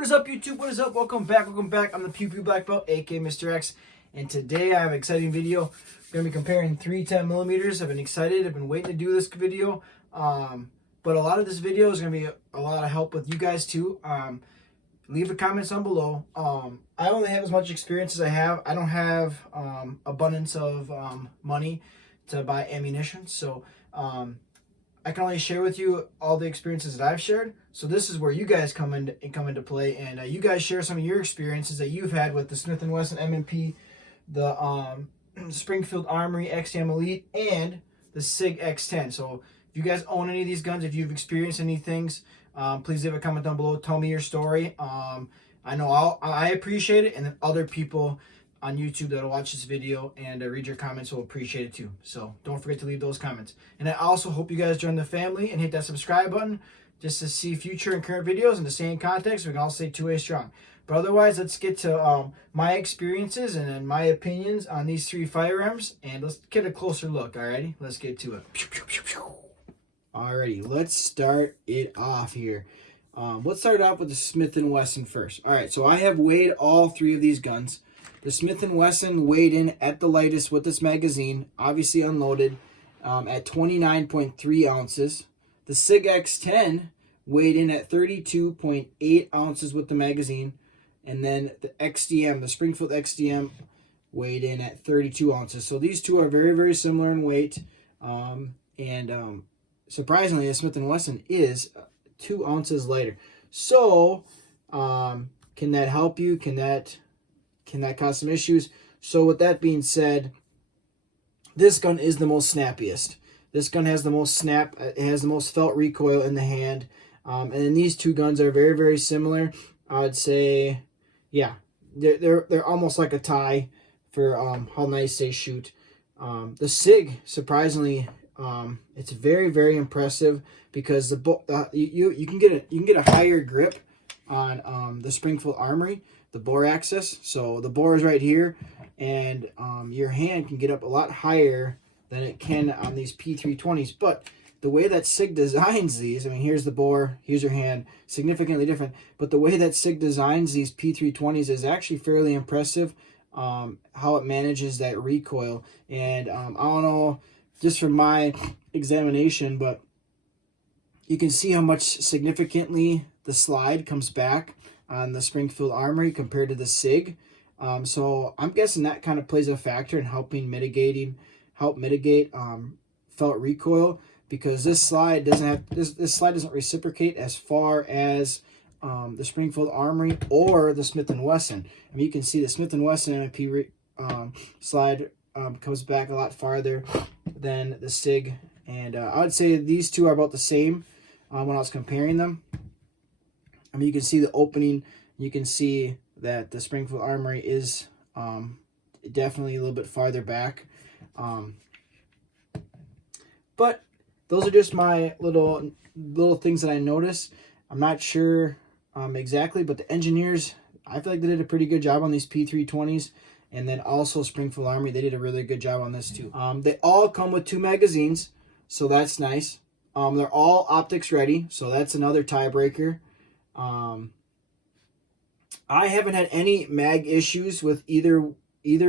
What is up, YouTube? What is up? Welcome back. I'm the Pew Black Belt, aka Mr. X, and today I have an exciting video. I'm going to be comparing three 10mm. I've been excited. I've been waiting to do this video. But a lot of this video is going to be a lot of help with you guys too. Leave a comment down below. I only have as much experience as I have. I don't have abundance of money to buy ammunition, so I can only share with you all the experiences that I've shared. So this is where you guys come into play, and you guys share some of your experiences that you've had with the Smith & Wesson M&P, the Springfield Armory XDM Elite, and the SIG X10. So if you guys own any of these guns, if you've experienced any things, please leave a comment down below. Tell me your story. I know I appreciate it, and then other people on YouTube that'll watch this video and read your comments will appreciate it too. So don't forget to leave those comments. And I also hope you guys join the family and hit that subscribe button just to see future and current videos and to stay in contact so we can all stay two-way strong. But otherwise, let's get to my experiences and then my opinions on these three firearms, and let's get a closer look. Alrighty, let's get to it. Alrighty, let's start it off here. Let's start off with the Smith & Wesson first. Alright, so I have weighed all three of these guns. The Smith & Wesson weighed in at the lightest with this magazine, obviously unloaded, at 29.3 ounces. The SIG X10 weighed in at 32.8 ounces with the magazine. And then the XDM, the Springfield XDM, weighed in at 32 ounces. So these two are very, very similar in weight. Surprisingly, the Smith & Wesson is 2 ounces lighter. So, can that help you? Can that cause some issues? So with that being said, this gun is the most snappiest. This gun has the most snap. It has the most felt recoil in the hand. And then these two guns are very, very similar. I'd say, yeah, they're almost like a tie for how nice they shoot. The SIG, surprisingly, it's very, very impressive because you can get a higher grip on the Springfield Armory, the bore axis. So the bore is right here, and your hand can get up a lot higher than it can on these P320s. But the way that SIG designs these, I mean, here's the bore, here's your hand, significantly different. But the way that SIG designs these P320s is actually fairly impressive, how it manages that recoil. And I don't know, just from my examination, but you can see how much significantly the slide comes back on the Springfield Armory compared to the SIG. So I'm guessing that kind of plays a factor in helping mitigate felt recoil, because this slide doesn't reciprocate as far as the Springfield Armory or the Smith & Wesson. I mean, you can see the Smith & Wesson M&P slide comes back a lot farther than the SIG, and I would say these two are about the same when I was comparing them. I mean, you can see the opening. You can see that the Springfield Armory is definitely a little bit farther back. But those are just my little things that I noticed. I'm not sure exactly, but the engineers, I feel like they did a pretty good job on these P320s. And then also Springfield Armory, they did a really good job on this too. They all come with 2 magazines, so that's nice. They're all optics ready, so that's another tiebreaker. I haven't had any mag issues with either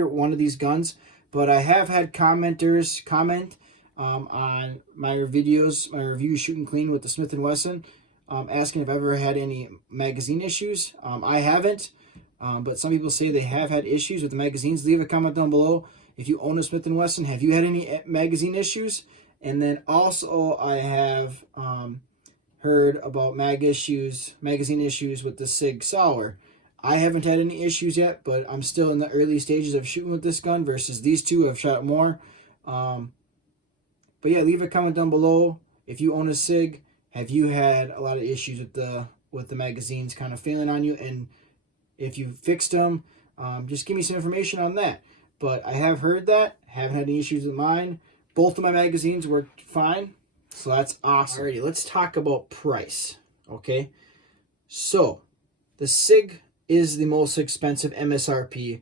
one of these guns, but I have had commenters comment on my videos, my review shooting clean with the Smith & Wesson, asking if I've ever had any magazine issues. I haven't. But some people say they have had issues with the magazines. Leave a comment down below. If you own a Smith & Wesson, have you had any magazine issues? And then also I have heard about magazine issues with the SIG Sauer. I haven't had any issues yet, but I'm still in the early stages of shooting with this gun versus these two have shot more. But yeah, leave a comment down below. If you own a SIG, have you had a lot of issues with the magazines kind of failing on you? And if you fixed them, just give me some information on that. But I have heard that. Haven't had any issues with mine. Both of my magazines worked fine. So that's awesome. Alrighty, let's talk about price. Okay. So, the SIG is the most expensive MSRP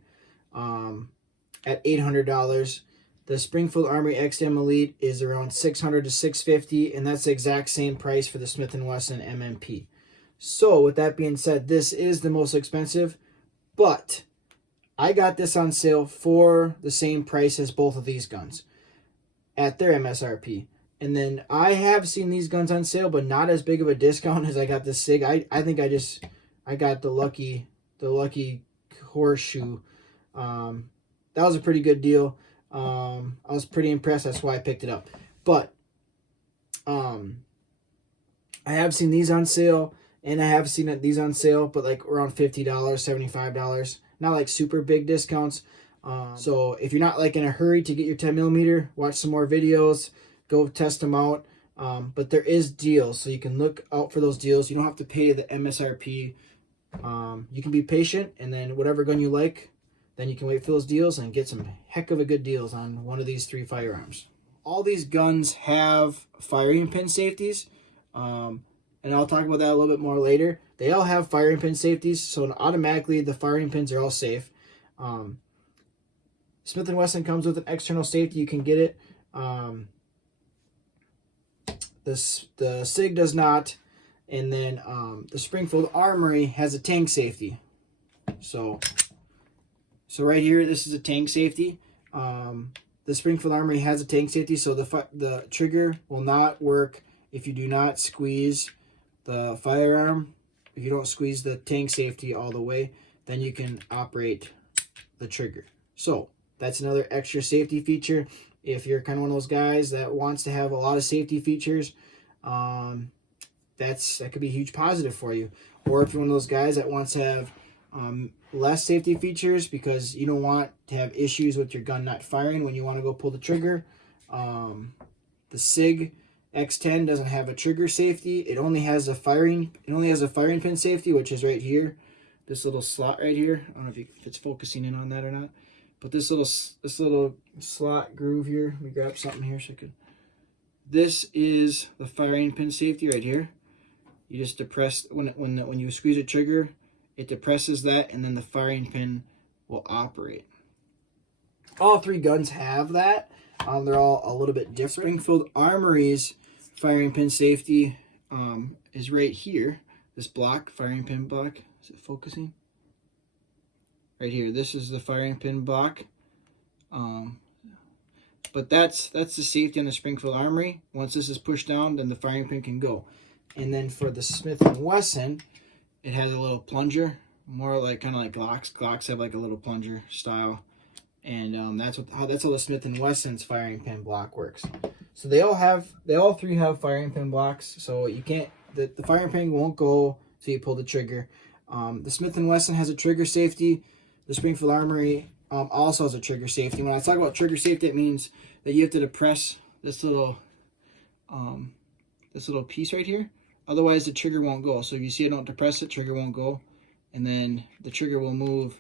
at $800. The Springfield Armory XDM Elite is around $600 to $650, and that's the exact same price for the Smith & Wesson M&P. So with that being said, this is the most expensive, but I got this on sale for the same price as both of these guns at their MSRP. And then I have seen these guns on sale, but not as big of a discount as I got the SIG. I think I got the lucky horseshoe. That was a pretty good deal. I was pretty impressed. That's why I picked it up. But I have seen these on sale, and I have seen these on sale, but like around $50, $75. Not like super big discounts. So if you're not like in a hurry to get your 10mm, watch some more videos, go test them out. But there is deals, so you can look out for those deals. You don't have to pay the MSRP. You can be patient, and then whatever gun you like, then you can wait for those deals and get some heck of a good deals on one of these 3 firearms. All these guns have firing pin safeties, and I'll talk about that a little bit more later. They all have firing pin safeties, so automatically the firing pins are all safe. Smith & Wesson comes with an external safety. You can get it. The SIG does not. And then the Springfield Armory has a tank safety. So right here, this is a tank safety. The Springfield Armory has a tank safety, so the trigger will not work if you do not squeeze the firearm. If you don't squeeze the tank safety all the way, then you can operate the trigger. So that's another extra safety feature. If you're kind of one of those guys that wants to have a lot of safety features, that could be a huge positive for you. Or if you're one of those guys that wants to have less safety features because you don't want to have issues with your gun not firing when you want to go pull the trigger. The SIG X10 doesn't have a trigger safety. It only has a firing pin safety, which is right here. This little slot right here. I don't know if it's focusing in on that or not. But this little slot groove here. Let me grab something here so I can. This is the firing pin safety right here. You just depress when you squeeze a trigger, it depresses that, and then the firing pin will operate. All 3 guns have that. They're all a little bit different. Springfield Armory's firing pin safety is right here. This block, firing pin block. Is it focusing? Right here. This is the firing pin block. But that's the safety on the Springfield Armory. Once this is pushed down, then the firing pin can go. And then for the Smith & Wesson, it has a little plunger, more like kind of like Glocks. Glocks have like a little plunger style, and that's how the Smith & Wesson's firing pin block works. So they all 3 have firing pin blocks. So you can't the firing pin won't go till you pull the trigger. The Smith & Wesson has a trigger safety. The Springfield Armory also has a trigger safety. When I talk about trigger safety, it means that you have to depress this little piece right here. Otherwise, the trigger won't go. So if you see I don't depress it, trigger won't go. And then the trigger will move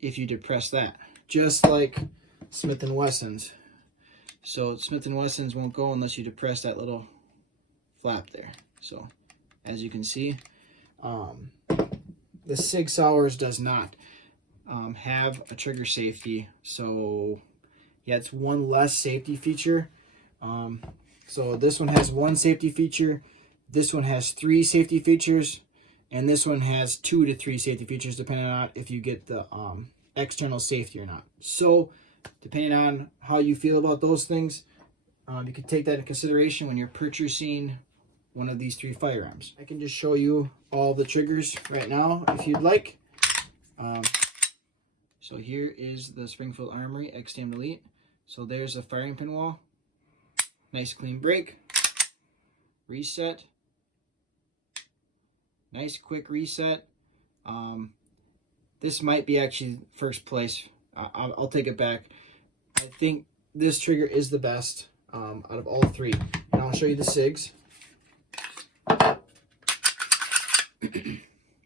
if you depress that. Just like Smith & Wesson's. So Smith & Wesson's won't go unless you depress that little flap there. So as you can see, the SIG Sauer's does not have a trigger safety. So yeah, it's one less safety feature. So this one has 1 safety feature. This one has 3 safety features, and this one has 2 to 3 safety features, depending on if you get the external safety or not. So, depending on how you feel about those things, you can take that into consideration when you're purchasing one of these 3 firearms. I can just show you all the triggers right now, if you'd like. So here is the Springfield Armory XDM Elite. So there's a firing pin wall. Nice clean break. Reset. Nice quick reset. This might be actually first place. I'll take it back. I think this trigger is the best out of all 3. And I'll show you the SIGs.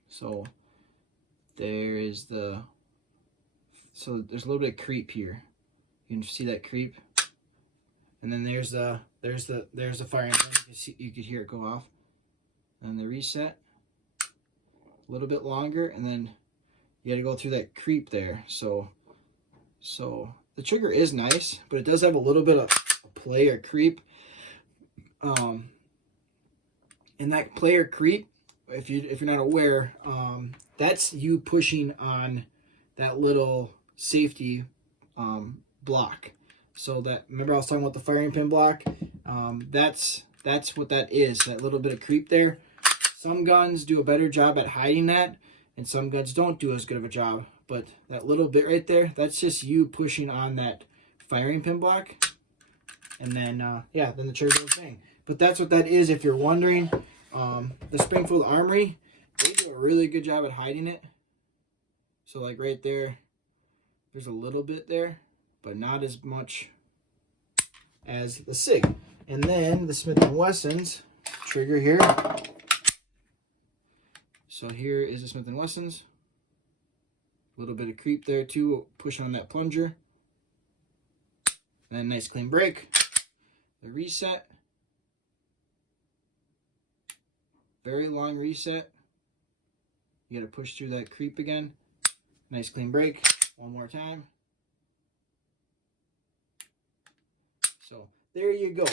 So there's there's a little bit of creep here. You can see that creep. And then there's the firing pin. You could hear it go off. And the reset. A little bit longer, and then you got to go through that creep there. So the trigger is nice, but it does have a little bit of play or creep. And that play or creep if you're not aware, that's you pushing on that little safety block. So that, remember I was talking about the firing pin block? That's what that is, that little bit of creep there. Some guns do a better job at hiding that, and some guns don't do as good of a job. But that little bit right there, that's just you pushing on that firing pin block. And then, yeah, then the trigger goes bang. But that's what that is, if you're wondering. The Springfield Armory, they do a really good job at hiding it. So like right there, there's a little bit there, but not as much as the SIG. And then the Smith & Wesson's trigger here. So here is the Smith & Wesson's. A little bit of creep there too, push on that plunger. And then nice clean break. The reset. Very long reset. You gotta push through that creep again. Nice clean break. One more time. So there you go.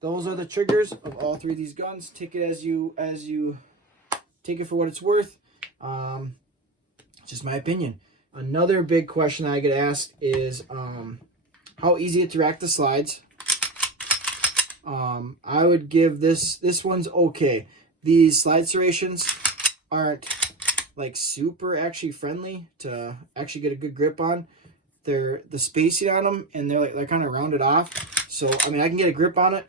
Those are the triggers of all three of these guns. Take it as you take it for what it's worth. Just my opinion. Another big question I get asked is how easy it to rack the slides. I would give this one's okay. These slide serrations aren't like super actually friendly to actually get a good grip on. They're the spacing on them, and they're kind of rounded off. So I mean, I can get a grip on it,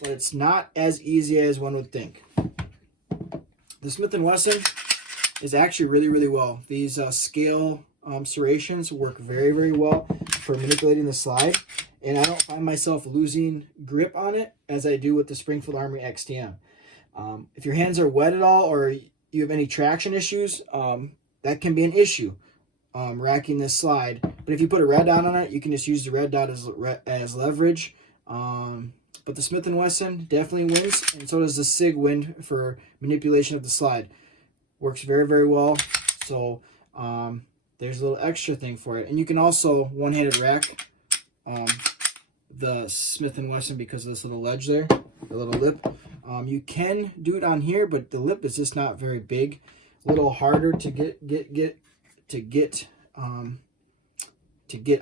but it's not as easy as one would think. The Smith & Wesson is actually really well. These scale serrations work very well for manipulating the slide, and I don't find myself losing grip on it as I do with the Springfield Armory XDM. If your hands are wet at all, or you have any traction issues, that can be an issue, racking this slide. But if you put a red dot on it, you can just use the red dot as leverage. But the Smith & Wesson definitely wins, and so does the SIG win for manipulation of the slide. Works very well. So there's a little extra thing for it. And you can also one-handed rack the Smith & Wesson because of this little ledge there, the little lip. You can do it on here, but the lip is just not very big. A little harder to get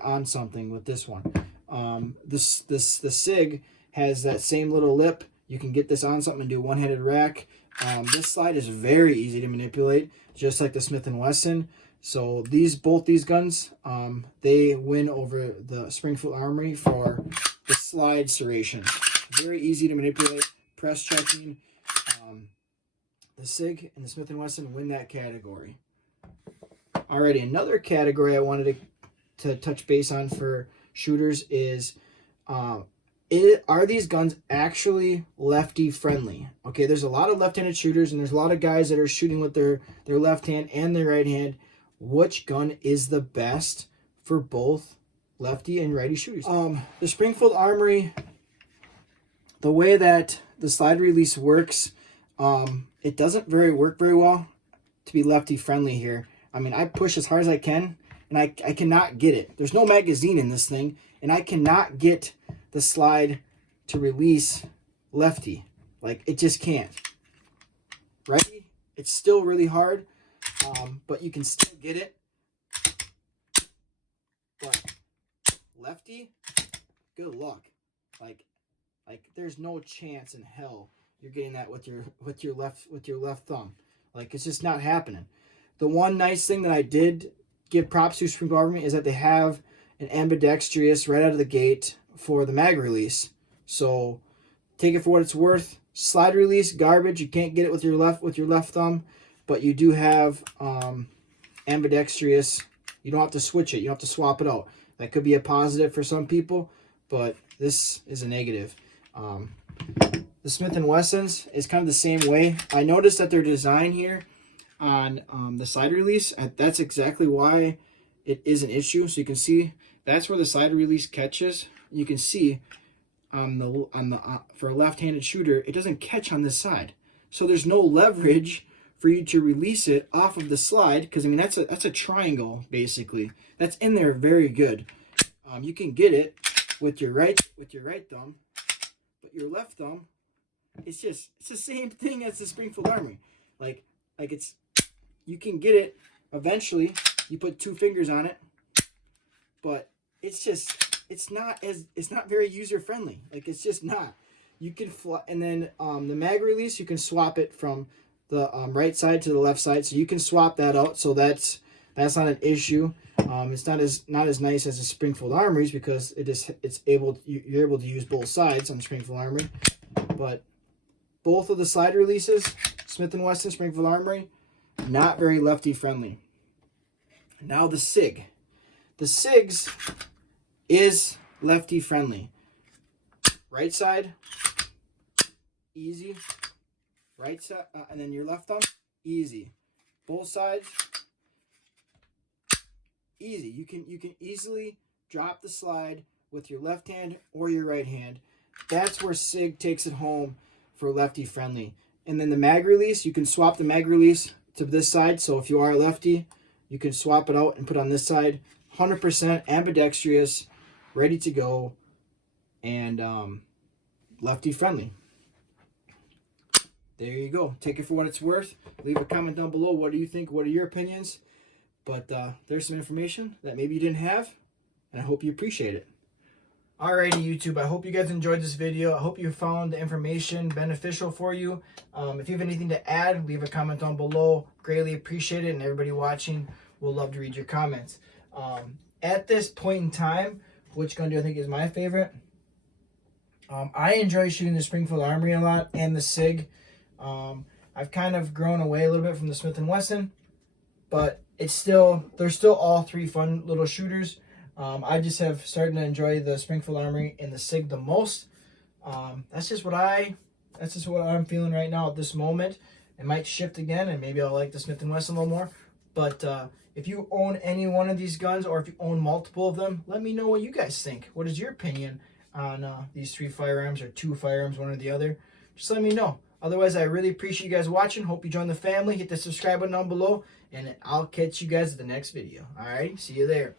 on something with this one. The SIG has that same little lip. You can get this on something and do a one-handed rack. This slide is very easy to manipulate, just like the Smith & Wesson. So both these guns, they win over the Springfield Armory for the slide serration. Very easy to manipulate, press checking. The SIG and the Smith & Wesson win that category. Alrighty, another category I wanted to touch base on for shooters is, are these guns actually lefty friendly? Okay, there's a lot of left-handed shooters, and there's a lot of guys that are shooting with their left hand and their right hand. Which gun is the best for both lefty and righty shooters? The Springfield Armory, the way that the slide release works, it doesn't work very well to be lefty friendly here. I mean, I push as hard as I can, and I cannot get it. There's no magazine in this thing, and I cannot get the slide to release lefty. Like, it just can't. Righty, it's still really hard, but you can still get it. But lefty, good luck. Like there's no chance in hell you're getting that with your left thumb. Like, it's just not happening. The one nice thing that I did give props to Springfield Armory is that they have an ambidextrous right out of the gate for the mag release. So take it for what it's worth. Slide release, garbage. You can't get it with your left thumb, but you do have ambidextrous. You don't have to switch it. You don't have to swap it out. That could be a positive for some people, but this is a negative. The Smith & Wesson's is kind of the same way. I noticed that their design here on the slide release, that's exactly why it is an issue. So you can see that's where the slide release catches. You can see for a left-handed shooter, it doesn't catch on this side. So there's no leverage for you to release it off of the slide, because I mean that's a triangle basically. That's in there very good. You can get it with your right thumb, but your left thumb, it's the same thing as the Springfield Armory. Like it's, you can get it eventually. You put 2 fingers on it, but it's just, it's not very user friendly. Like it's just not. You can and then the mag release, you can swap it from the right side to the left side, so you can swap that out. So that's not an issue. It's not as nice as the Springfield Armories because you're able to use both sides on the Springfield Armory. But both of the slide releases, Smith & Wesson, Springfield Armory, not very lefty friendly. Now the SIG. The SIGs is lefty friendly. Right side, easy. Right side, and then your left thumb, easy. Both sides, easy. You can easily drop the slide with your left hand or your right hand. That's where SIG takes it home for lefty friendly. And then the mag release, you can swap the mag release to this side. So if you are a lefty, you can swap it out and put on this side. 100% ambidextrous, ready to go, and lefty friendly. There you go. Take it for what it's worth. Leave a comment down below. What do you think? What are your opinions? But there's some information that maybe you didn't have, and I hope you appreciate it. Alrighty, YouTube. I hope you guys enjoyed this video. I hope you found the information beneficial for you. If you have anything to add, leave a comment down below. Greatly appreciate it, and everybody watching will love to read your comments. At this point in time, which gun do I think is my favorite? I enjoy shooting the Springfield Armory a lot and the SIG. I've kind of grown away a little bit from the Smith & Wesson, but they're still all 3 fun little shooters. I just have started to enjoy the Springfield Armory and the SIG the most. That's just what I'm feeling right now at this moment. It might shift again, and maybe I'll like the Smith & Wesson a little more. But if you own any one of these guns, or if you own multiple of them, let me know what you guys think. What is your opinion on these 3 firearms, or 2 firearms, one or the other? Just let me know. Otherwise, I really appreciate you guys watching. Hope you join the family. Hit the subscribe button down below, and I'll catch you guys at the next video. All right, see you there.